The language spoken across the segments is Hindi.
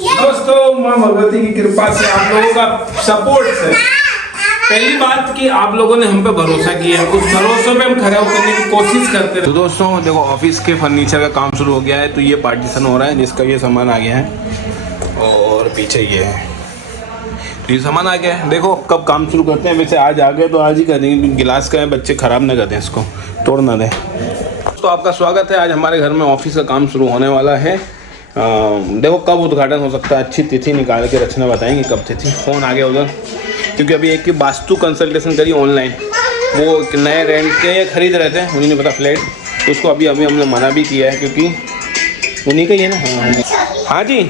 दोस्तों माँ भगवती की कृपा से आप लोगों का सपोर्ट से पहली बात कि आप लोगों ने हम पे भरोसा किया, उस भरोसे पे हम खड़े उतरने की कोशिश करते रहे। तो दोस्तों देखो ऑफिस के फर्नीचर का काम शुरू हो गया है, तो ये पार्टीशन हो रहा है जिसका ये सामान आ गया है और पीछे ये है, तो ये सामान आ गया है। देखो कब काम शुरू करते हैं, वैसे आज आ गए तो आज ही कर देंगे, गिलास का है, बच्चे ख़राब ना कर दें, इसको तोड़ ना दें। तो आपका स्वागत है, आज हमारे घर में ऑफिस का काम शुरू होने वाला है। देखो कब उद्घाटन हो सकता है, अच्छी तिथि निकाल के रचना बताएंगे कब तिथि। फ़ोन आ गया उधर, क्योंकि अभी एक की वास्तु कंसल्टेशन करी ऑनलाइन, वो नए रेंट के खरीद रहे थे, उन्हीं ने पता फ्लैट, तो उसको अभी हमने मना भी किया है क्योंकि उन्हीं का ही है ना। हाँ जी,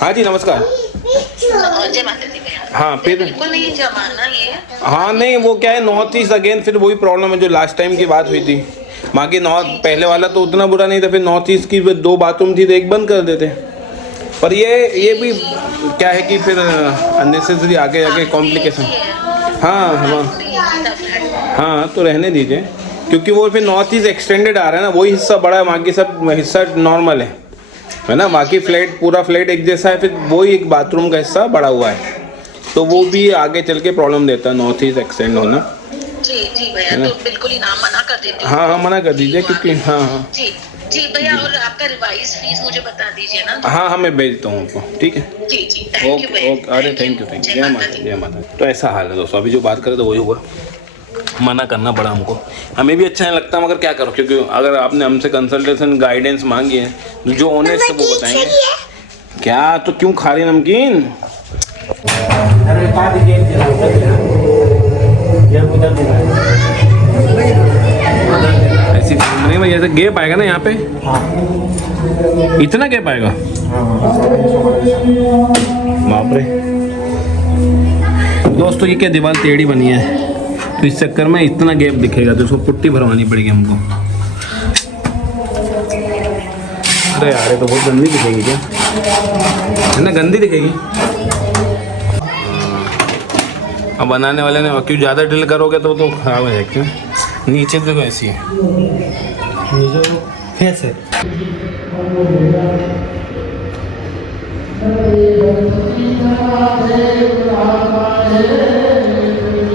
हाँ जी नमस्कार। हाँ फिर नहीं जमाना ये। हाँ नहीं वो क्या है, नॉर्थ ईस्ट अगेन फिर वही प्रॉब्लम है जो लास्ट टाइम की बात हुई थी। बाकी नॉर्थ पहले वाला तो उतना बुरा नहीं था, फिर नॉर्थ ईस्ट की 2 बाथरूम थी तो एक बंद कर देते। पर ये भी क्या है कि फिर अननेसेसरी आगे आगे कॉम्प्लिकेशन। हाँ हाँ हाँ तो रहने दीजिए, क्योंकि वो फिर नॉर्थ ईस्ट एक्सटेंडेड आ रहा है ना, वही हिस्सा बड़ा है, बाकी सब हिस्सा नॉर्मल है ना। बाकी फ्लैट पूरा फ्लैट एक जैसा है, फिर वही एक बाथरूम का हिस्सा बड़ा हुआ है, तो वो भी आगे चल के प्रॉब्लम देता है नॉर्थ ईस्ट एक्सटेंड होना। जी भैया, तो बिल्कुल ही नाम मना कर देती हूँ। हाँ मना कर दीजिए, क्योंकि हाँ जी भैया, और आपका रिवाइज फीस मुझे बता दीजिए ना। हाँ मैं भेजता हूँ आपको, ठीक है। जी थैंक यू भैया। ओके अरे थैंक यू जय माता जय माता। तो ऐसा हाल है दोस्तों, अभी जो बात करें तो वही हुआ, मना करना पड़ा हमको, हमें भी अच्छा नहीं लगता, मगर क्या करो, क्योंकि अगर आपने हमसे कंसल्टेशन गाइडेंस मांगी है, जो ऑनेस्ट है वो बताएंगे। क्या तो क्यों खा रही नमकीन? ऐसी नहीं भाई, ऐसे गैप आएगा ना यहाँ पे, इतना गैप आएगा, बाप रे। दोस्तों ये क्या दीवार टेढ़ी बनी है, तो इस चक्कर में इतना गैप दिखेगा, तो इसको पुट्टी भरवानी पड़ेगी हमको। अरे यार तो बहुत गंदी दिखेगी क्या, है ना, गंदी दिखेगी। अब बनाने वाले ने क्यों ज़्यादा ड्रिल करोगे तो खराब हो जाएगी। नीचे तो ऐसी है, कैसे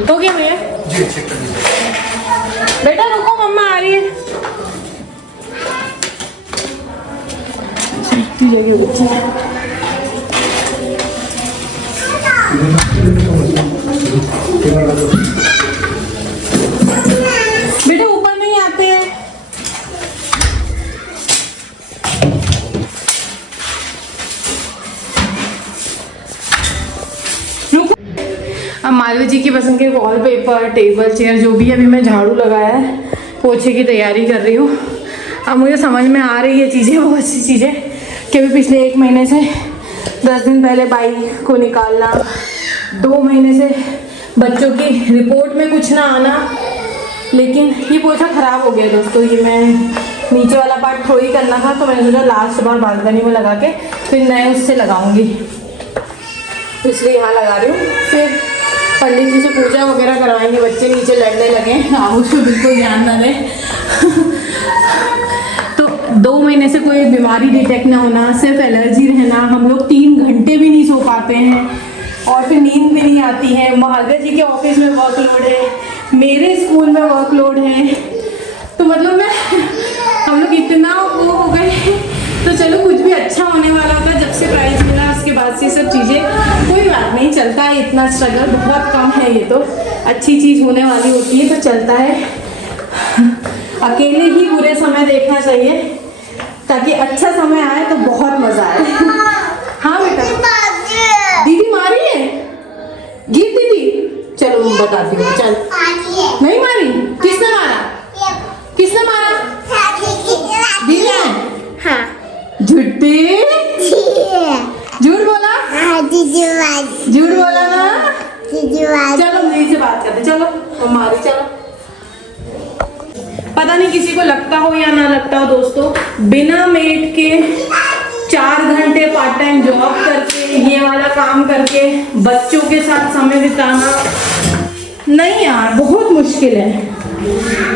हो गया भैया? जी चेक कर लीजिए। बेटा रुको, मम्मा आ रही है। बेटा ऊपर नहीं आते हैं। अब मालवी जी की पसंद के वॉलपेपर, टेबल, चेयर जो भी अभी मैं झाड़ू लगाया है, पोछे की तैयारी कर रही हूँ। अब मुझे समझ में आ रही है चीज़ें, बहुत सी चीज़ें, कि अभी पिछले 1 महीने से 10 दिन पहले बाई को निकालना, 2 महीने से बच्चों की रिपोर्ट में कुछ ना आना। लेकिन ये पोछा ख़राब हो गया दोस्तों, ये मैं नीचे वाला पार्ट थोड़ी करना था, तो मैंने सोचा लास्ट बार बालकनी में लगा के फिर नए उससे लगाऊंगी, इसलिए यहाँ लगा रही हूँ। फिर पंडित जी से पूजा वगैरह करवाएंगे, बच्चे नीचे लड़ने लगे, आप उसको बिल्कुल ध्यान ना दें। तो 2 महीने से कोई बीमारी डिटेक्ट ना होना, सिर्फ एलर्जी रहना, हम लोग 3 घंटे भी नहीं सो पाते हैं, और फिर नींद भी नहीं आती है। महाराज जी के ऑफिस में वर्कलोड है, मेरे स्कूल में वर्कलोड है, तो मतलब हम लोग इतना वो हो गए। तो चलो कुछ भी अच्छा होने वाला होता, जब से प्राइज मिला उसके बाद से सब चीज़ें, कोई बात नहीं, चलता है, इतना स्ट्रगल बहुत कम है, ये तो अच्छी चीज़ होने वाली होती है तो चलता है। अकेले ही बुरे समय देखना चाहिए, ताकि अच्छा समय आए तो बहुत मज़ा आए। हाँ बेटा, दीदी मारी है, गिर दीदी, चलो बताती हूँ, चल। नहीं मारी, किसने मारा, किसने मारा? दीदी हाँ, झूठी, झूठ बोला, झूठ बोला ना। चलो दीदी से बात करते, चलो हमारी, चलो। पता नहीं किसी को लगता हो या ना लगता हो दोस्तों, बिना मेड के 4 घंटे पार्ट टाइम जॉब करके, ये वाला काम करके, बच्चों के साथ समय बिताना, नहीं यार बहुत मुश्किल है।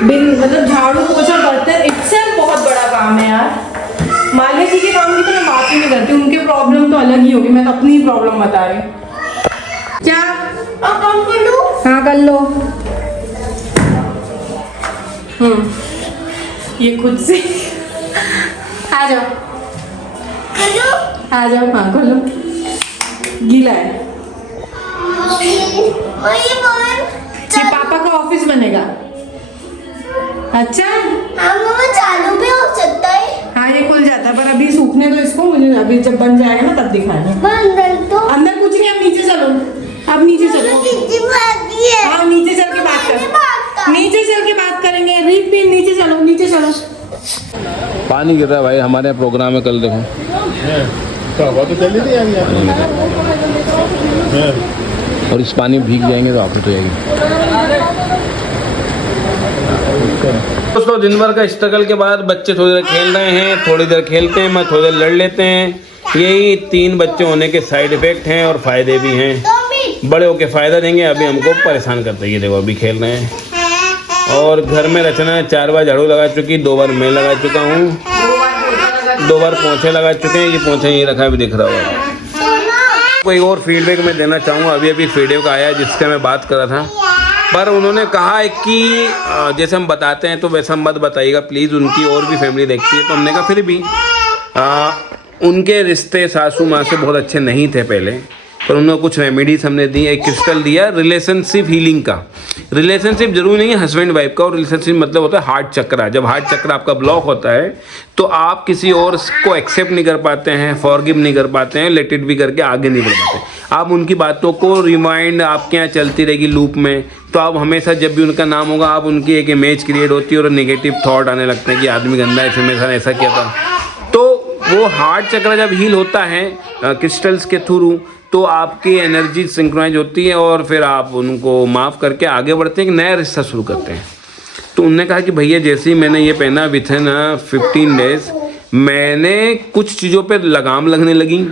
मतलब झाड़ू पोछा बर्तन इससे बहुत बड़ा काम है यार। मालवीय जी के काम की तो मैं बात ही नहीं करती, उनके प्रॉब्लम तो अलग ही होगी, मैं तो अपनी प्रॉब्लम बता रही हूँ। क्या काम कर लो? हाँ कर लो। ये खुद से आ जाओ, आ जाओ। हाँ कर लो, गीला है। ये पापा का ऑफिस बनेगा। अच्छा चालू भी हो सकता है। हाँ ये खुल जाता है, पर अभी सूखने दो इसको, मुझे अभी जब बन जाएगा ना तब दिखाना। अंदर कुछ नहीं, अब नीचे चलो, अब नीचे चलो। हाँ नीचे चल के बात कर, नीचे चल के बात करेंगे। रिपीट, नीचे चलो, नीचे चलो। पानी गिर रहा है भाई हमारे प्रोग्राम में, कल देखो तो चली थी यार। और इस पानी में भीग जाएंगे तो आफत हो जाएगी। दोस्तों दिन भर का स्ट्रगल के बाद बच्चे थोड़ी देर खेल रहे हैं, थोड़ी देर खेलते हैं, मैं थोड़ी देर लड़ लेते हैं। यही 3 बच्चे होने के साइड इफेक्ट हैं और फायदे भी हैं। बड़े होके फायदा देंगे, अभी हमको परेशान करते हैं। ये देखो अभी खेल रहे हैं। और घर में रचना 4 बार झाड़ू लगा चुकी, 2 बार मैं लगा चुका हूँ, 2 बार पोंछे लगा चुके हैं। ये पोंछा ये रखा है, अभी दिख रहा होगा। कोई और फीडबैक मैं देना चाहूँगा। अभी अभी फीडबैक आया जिसका मैं बात कर रहा था, पर उन्होंने कहा है कि जैसे हम बताते हैं तो वैसा मत बताइएगा प्लीज़, उनकी और भी फैमिली देखती है। तो हमने कहा फिर भी उनके रिश्ते सासू माँ से बहुत अच्छे नहीं थे पहले, पर उन्होंने कुछ रेमेडीज हमने दी। एक क्रिस्टल दिया रिलेशनशिप हीलिंग का। रिलेशनशिप जरूरी नहीं है हस्बैंड वाइफ का, और रिलेशनशिप मतलब होता है हार्ट चक्रा। जब हार्ट चक्रा आपका ब्लॉक होता है तो आप किसी और को एक्सेप्ट नहीं कर पाते हैं, फॉरगिव नहीं कर पाते हैं, लेट इट भी करके आगे नहीं बढ़ पाते। आप उनकी बातों को रिमाइंड आपके यहाँ चलती रहेगी लूप में, तो आप हमेशा जब भी उनका नाम होगा आप उनकी एक इमेज क्रिएट होती है और नेगेटिव थॉट आने लगते हैं कि आदमी गंदा है, मेरे साथ ऐसा किया था। तो वो हार्ट चक्र जब हील होता है क्रिस्टल्स के थ्रू, तो आपकी एनर्जी सिंक्रोनाइज होती है और फिर आप उनको माफ़ करके आगे बढ़ते हैं, एक नया रिश्ता शुरू करते हैं। तो उन्होंने कहा कि भैया जैसे ही मैंने ये पहना विथ इन 15 डेज मैंने कुछ चीज़ों पे लगाम लगने लगी,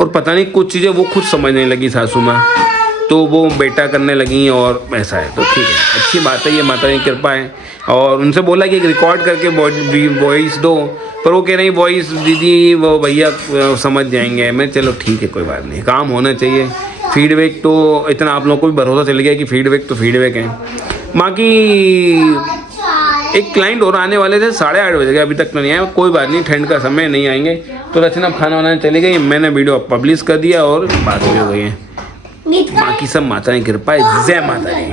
और पता नहीं कुछ चीज़ें वो खुद समझने लगी सासू माँ, तो वो बेटा करने लगी और ऐसा है। तो ठीक है, अच्छी बात है, ये माता की कृपा है। और उनसे बोला कि रिकॉर्ड करके वॉइस दो, पर वो कह रही वॉइस दीदी वो भैया समझ जाएंगे। मैं चलो ठीक है कोई बात नहीं, काम होना चाहिए। फीडबैक तो इतना आप लोगों को भी भरोसा चल गया कि फीडबैक तो फीडबैक है। बाकी एक क्लाइंट और आने वाले थे 8:30 बजे, अभी तक तो नहीं आया। कोई बात नहीं, ठंड का समय नहीं आएंगे। तो रचना अब खाना बनाने चली गई, मैंने वीडियो पब्लिश कर दिया और बात हो गई है। बाकी सब माता की कृपा है, जय माता दी।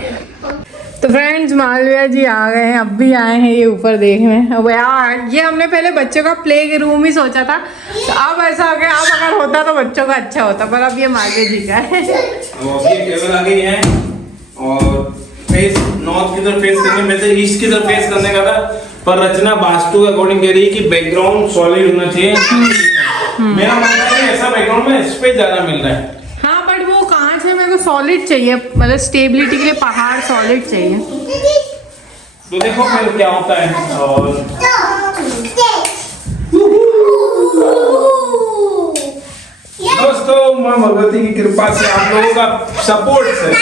तो फ्रेंड्स मालवीय जी आ गए हैं, अब भी आए हैं ये ऊपर देखने। अब यार ये हमने पहले बच्चों का प्ले रूम ही सोचा था, तो अब ऐसा हो गया, अब अगर होता तो बच्चों का अच्छा होता, पर अब ये मालवीय जी का है। टेबल आ गई है और फेस नॉर्थ की तरफ फेस करने में से ईस्ट की तरफ फेस करने का था, पर रचना वास्तु के अकॉर्डिंग कह रही है कि बैकग्राउंड सॉलिड होना चाहिए। मेरा मानना है कि ऐसा बैकग्राउंड में स्पेस ज्यादा मिल रहा है। हाँ बट वो कांच है, मेरे को सॉलिड चाहिए, मतलब स्टेबिलिटी के लिए पहाड़ सॉलिड चाहिए। तो देखो फिर क्या होता है। और दोस्तों माँ भगवती की कृपा से आप लोगों का सपोर्ट से,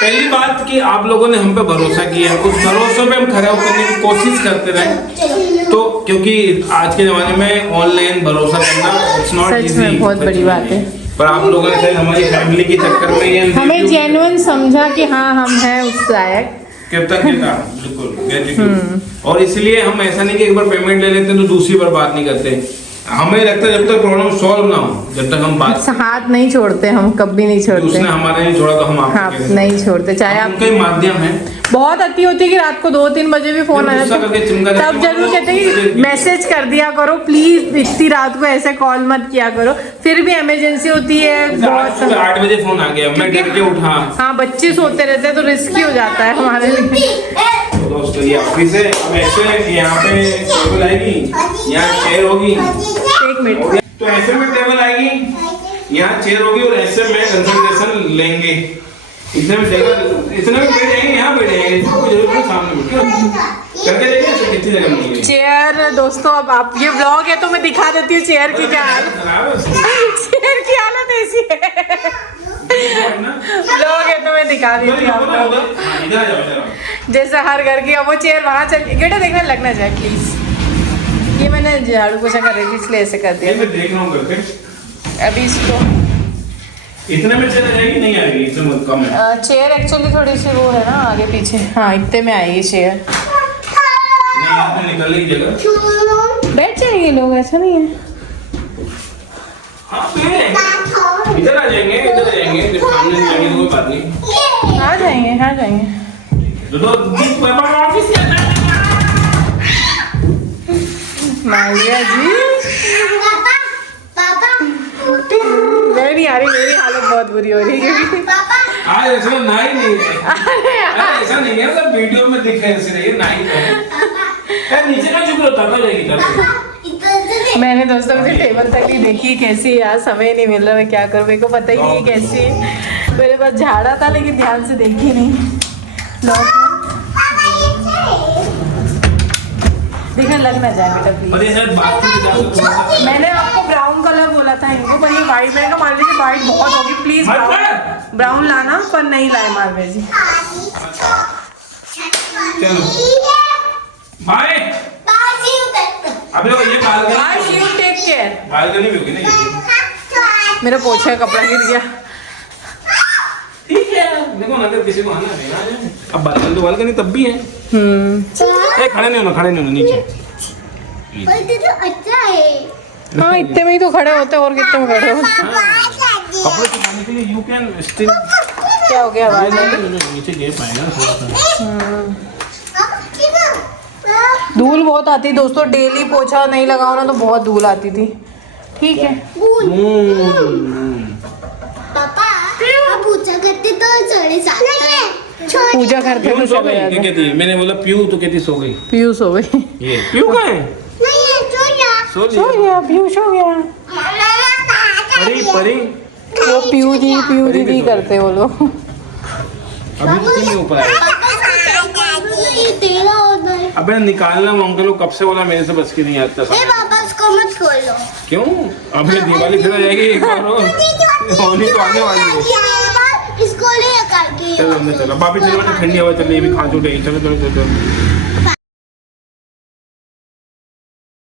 पहली बात कि आप लोगों ने हम पे भरोसा किया है, उस भरोसे पे हम खरा उतरने की कोशिश करते रहे। तो क्योंकि आज के जमाने में ऑनलाइन भरोसा करना इट्स नॉट सच इजी, में बहुत बड़ी बात है। पर आप लोगों ने हमारी फैमिली के चक्कर में ये हमें जेन्युइन समझा कि हाँ हम हैं उस लायक। कृतज्ञता बिल्कुल ग्रेटिट्यूड। और इसलिए हम ऐसा नहीं कि एक बार पेमेंट ले लेते हैं तो दूसरी बार बात नहीं करते। हमें लगता है जब तक प्रॉब्लम सॉल्व ना हो जब तक हम बात हाथ नहीं छोड़ते, हम कभी नहीं छोड़ते। उसने हमारे नहीं छोड़ा तो हम हाँ आपको नहीं छोड़ते, चाहे आप उनका माध्यम है। बहुत अति होती है कि रात को 2-3 बजे भी फोन आया तब जरूर कहते हैं कि मैसेज कर दिया करो प्लीज, इतनी रात को ऐसे कॉल मत किया करो। फिर भी इमरजेंसी होती है बहुत। 8 बजे फोन आ गया, मैं डर के उठा। हाँ बच्चे सोते रहते हैं तो रिस्की हो जाता है हमारे लिए। दोस्तों ये ऑफिस है, अब ऐसे यहाँ पे टेबल आएगी, यहाँ चेयर होगी। 1 मिनट। तो ऐसे में टेबल आएगी, यहाँ चेयर होगी और ऐसे में कंसल्टेशन लेंगे। इतने में जगह, इतने में बैठ जाएंगे, यहाँ बैठ जाएंगे, कोई जरूरत नहीं सामने करके देखिए कितनी जगह मिलेगी। चेयर दोस्तों अब आप ये व्लॉग है तो मैं दिखा देती हूँ चेयर की क्या हालत। चेयर की हालत ऐसी है, व्लॉग है तो मैं दिखा देती हूँ आप लोगों को। जैसे हर घर की, अब वो चेयर वहाँ चल बेटा देखने लगना चाहिए प्लीज। ये मैंने झाड़ू पोछा कर रही थी इसलिए ऐसे कर ये दिया। मैं देख रहा हूँ करके। अभी इसको इतने में चला जाएगी, नहीं आएगी, इससे बहुत कम है। चेयर एक्चुअली थोड़ी सी वो है ना आगे पीछे, हाँ इतने में आएगी चेयर। नहीं, यहाँ पे निकलने की जगह। बैठ जाएंगे लोग, ऐसा नहीं है। हाँ, तो ये जाएंगे। इधर आ जाएंगे, इधर आ जाएंगे, जब सामने नहीं आएंगे तो कोई बात नहीं। आ जाएंगे। तो पापा ऑफिस के अंदर। मालिया जी पापा पापा मैं नहीं आ रही, मेरी हालत बहुत बुरी हो रही है। पापा आज ऐसा ना ही नहीं है। अरे ऐसा नहीं है, मतलब वीडियो में दिख रहे ऐसे नहीं, ना ही तो है। नीचे का चुप रहो, तब जाएगी तरफ। मैंने दोस्तों मुझे टेबल तक नहीं देखी कैसी है यार, समय नहीं मिल रहा, मैं क्या करूँ, मेरे को पता ही नहीं कैसी है। मेरे पास झाड़ा था लेकिन ध्यान से देखी नहीं। देखा लग ना जाए बेटा प्लीज। और ये शायद बाथरूम की जाकर थोड़ा सा मैंने आपको ब्राउन कलर बोला था इनको, पर ये वाइट, मैंने कहा मालवी जी वाइट बहुत होगी, प्लीज ब्राउन लाना, पर नहीं लाए मालवी जी। चलो बाय। अबे ये आज यू टेक केयर। बालकनी में होगी ना ये। मेरा पोछा कपड़ा गिर गया। ठीक है, देखो ना, अगर किसी को आना नहीं आ जाए। अब बालकनी तो बालकनी तब भी है। खड़े नहीं होना, खड़े नहीं होना, नीचे। तो अच्छा है। हाँ इतने में ही तो खड़े होते, और कितने में खड़े हो। कपड़े सुखाने के लिए यू कैन स्टिल। क्या हो गया आवाज आई? नीचे गिर पाएगा थोड़ा सा। धूल बहुत आती दोस्तों, डेली पोछा नहीं लगाओ ना तो बहुत धूल आती थी। ठीक है पापा आप पूछा करते तो चढ़े जाते पूजा करते प्यू तो सो चले गई, क्या जाते। कहती है? मैंने बोला प्यू तो कहती सो गई। पीयूष हो गई। ये प्यू का है? नहीं है सो सो लिया। गया, पीयूष हो गया। परी परी वो पीयू दीदी करते वो लोग। अभी तो नहीं ऊपर आया। तेरा होता है। अबे निकालना अंकल को कब से बोला, मेरे से बच के नहीं आता। ए पापा इसको मत खोलो। क्यों? अबे दिवाली फिर आ जाएगी एक बार और। होली तो आने वाली है। इसको ले करके चलो अंदर चलो, बापी चलो बेटा, ठंडी हवा चल रही है, अभी खांच उठेगी। चलो चलो चलो चलो।